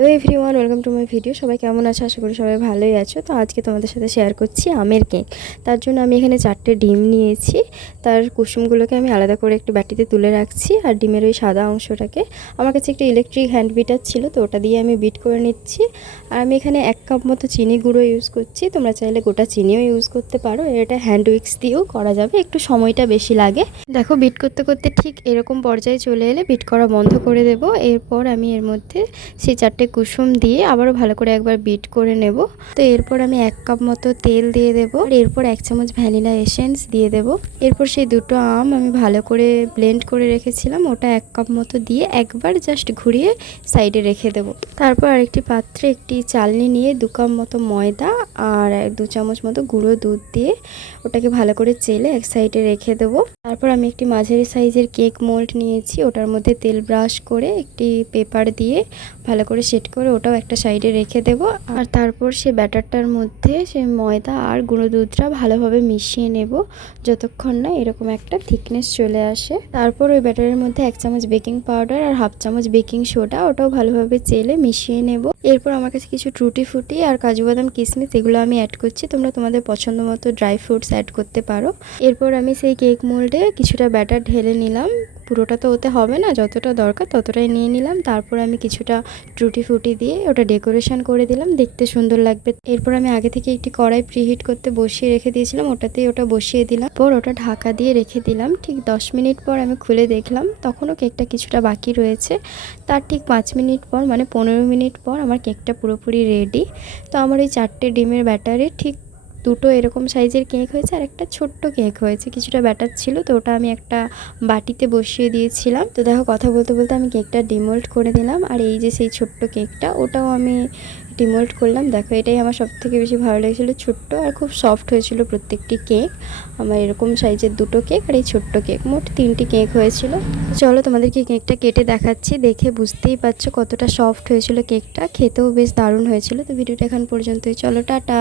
Hello everyone, welcome to my video. সবাই কেমন আছো? আশা করি সবাই ভালোই আছো। তো আজকে তোমাদের সাথে শেয়ার করছি আমের কেক। তার জন্য আমি এখানে 4টে ডিম নিয়েছি। তার কুসুমগুলোকে আমি আলাদা করে একটু বাটিতে তুলে রাখছি। আর ডিমের ওই সাদা অংশটাকে আমার কাছে একটা ইলেকট্রিক হ্যান্ড বিটার ছিল, তো ওটা দিয়ে আমি বিট করে নিচ্ছি। আর আমি এখানে 1 কাপ মতো চিনি গুঁড়ো ইউজ করছি। তোমরা চাইলে গোটা চিনিও ইউজ করতে পারো। এটা হ্যান্ড উইক্স দিয়েও করা যাবে, একটু সময়টা বেশি লাগে। দেখো, বিট করতে করতে ঠিক এরকম পর্যায়ে চলে এলে বিট করা বন্ধ করে দেব। এরপর আমি এর মধ্যে সেই 4টে কুসুম দিয়ে আবারও ভালো করে একবার বিট করে নেব। তো এরপর আমি 1 কাপ মতো তেল দিয়ে দেব। আর এরপর 1 চামচ ভ্যানিলা এসেন্স দিয়ে দেব। এরপর সেই দুটো আম আমি ভালো করে ব্লেন্ড করে রেখেছিলাম, ওটা 1 কাপ মতো দিয়ে একবার জাস্ট ঘুরিয়ে সাইডে রেখে দেব। তারপর আরেকটি পাত্রে একটি চালনি নিয়ে 2 কাপ মতো ময়দা আর 2 চামচ মতো গুঁড়ো দুধ দিয়ে ওটাকে ভালো করে চেলে এক সাইডে রেখে দেব। তারপর আমি একটি মাঝারি সাইজের কেক মোল্ড নিয়েছি, ওটার মধ্যে তেল ব্রাশ করে একটি পেপার দিয়ে ভালো করে সেট করে ওটাও একটা সাইডে রেখে দেব। আর তারপর সে ব্যাটারটার মধ্যে সে ময়দা আর গুঁড়ো দুধটা ভালোভাবে মিশিয়ে নেব যতক্ষণ না এরকম একটা থিকনেস চলে আসে। তারপর ওই ব্যাটারের মধ্যে 1 চামচ বেকিং পাউডার আর 1/2 চামচ বেকিং সোডা ওটাও ভালোভাবে চেলে মিশিয়ে নেব। এরপর আমার কাছে কিছু টুটি ফুটি আর কাজু বাদাম কিশমিশ এগুলো আমি অ্যাড করছি। তোমরা তোমাদের পছন্দ মতো ড্রাই ফ্রুটস অ্যাড করতে পারো। এরপর আমি সেই কেক মোল্ডে কিছুটা ব্যাটার ঢেলে নিলাম। পুরোটা তো ওতে হবে না, যতটা দরকার ততটাই নিয়ে নিলাম। তারপর আমি কিছুটা টুটি ফুটি দিয়ে ওটা ডেকোরেশন করে দিলাম, দেখতে সুন্দর লাগবে। এরপর আমি আগে থেকে একটি কড়াই প্রিহিট করতে বসিয়ে রেখে দিয়েছিলাম, ওটাতেই ওটা বসিয়ে দিলাম। পর ওটা ঢাকা দিয়ে রেখে দিলাম। ঠিক 10 মিনিট পর আমি খুলে দেখলাম, তখনও কেকটা কিছুটা বাকি রয়েছে। তার ঠিক 5 মিনিট পর মানে 15 মিনিট পর আমার কেকটা পুরোপুরি রেডি। তো আমার এই 4টে ডিমের ব্যাটারে ঠিক দুটো এরকম সাইজের কেক হয়েছে আর একটা ছোট্ট কেক হয়েছে। কিছুটা ব্যাটার ছিল, তো ওটা আমি একটা বাটিতে বসিয়ে দিয়েছিলাম। তো দেখো, কথা বলতে বলতে আমি কেকটা ডিমোল্ড করে দিলাম। আর এই যে সেই ছোট্ট কেকটা, ওটাও আমি ডিমোল্ড করলাম। দেখো, এটাই আমার সবথেকে বেশি ভালো লেগেছিলো। ছোট্ট আর খুব সফট হয়েছিল প্রত্যেকটি কেক। আমার এরকম সাইজের দুটো কেক আর এই ছোট্ট কেক, মোট 3টি কেক হয়েছিল। চলো তোমাদেরকে কেকটা কেটে দেখাচ্ছি। দেখে বুঝতেই পারছো কতটা সফট হয়েছিল কেকটা, খেতেও বেশ দারুণ হয়েছিল। তো ভিডিওটা এখন পর্যন্তই। চলো, টাটা।